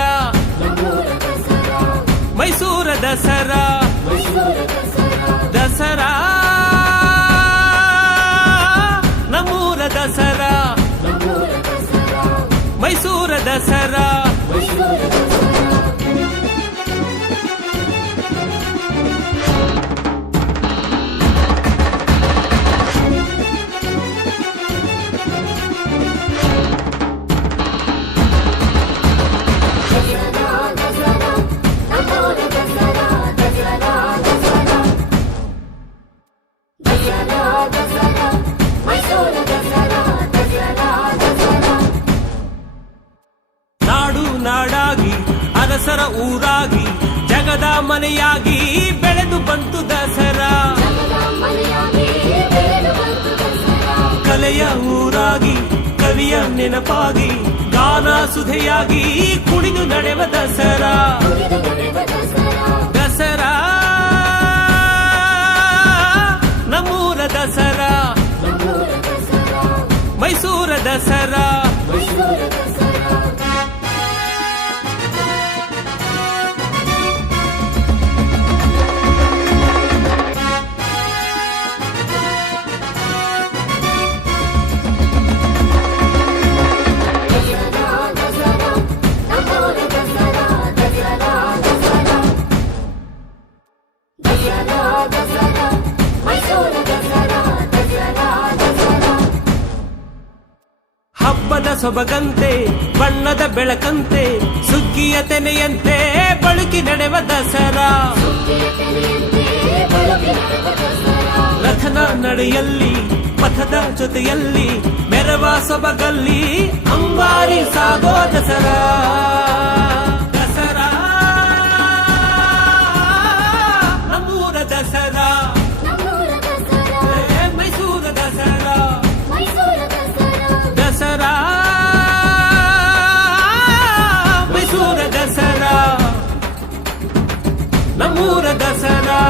ದಸರಾ ಮೈಸೂರ ದಸರಾ ದಸರಾ ನಮ್ಮೂರ ದಸರಾ ಮೈಸೂರ ದಸರಾ ನಾಡು ನಾಡಾಗಿ ಅರಸರ ಊರಾಗಿ ಜಗದ ಮನೆಯಾಗಿ ಬೆಳೆದು ಬಂತು ದಸರಾ ಕಲೆಯ ಊರಾಗಿ ಕವಿಯ ನೆನಪಾಗಿ ಗಾನ ಸುಧೆಯಾಗಿ ಕುಣಿದು ನಡೆವ ದಸರಾ ದಸರಾ ನಮ್ಮೂರ ದಸರಾ ಮೈಸೂರ ದಸರಾ ಹಬ್ಬದ ಸೊಬಗಂತೆ ಬಣ್ಣದ ಬೆಳಕಂತೆ ಸುಗ್ಗಿಯ ತೆನೆಯಂತೆ ಬಳುಕಿ ನಡೆವ ದಸರಾ ರಥದ ನಡೆಯಲ್ಲಿ ಪಥದ ಜೊತೆಯಲ್ಲಿ ಮೆರವ ಸೊಬಗಲ್ಲಿ ಅಂಬಾರಿ ಸಾಗೋ ದಸರಾ ದಸರಾ ನಮ್ಮೂರ ದಸರಾ ಮೈಸೂರ ದಸರಾ ದಸರಾ ಮೈಸೂರ ದಸರಾ ನಮ್ಮೂರ ದಸರಾ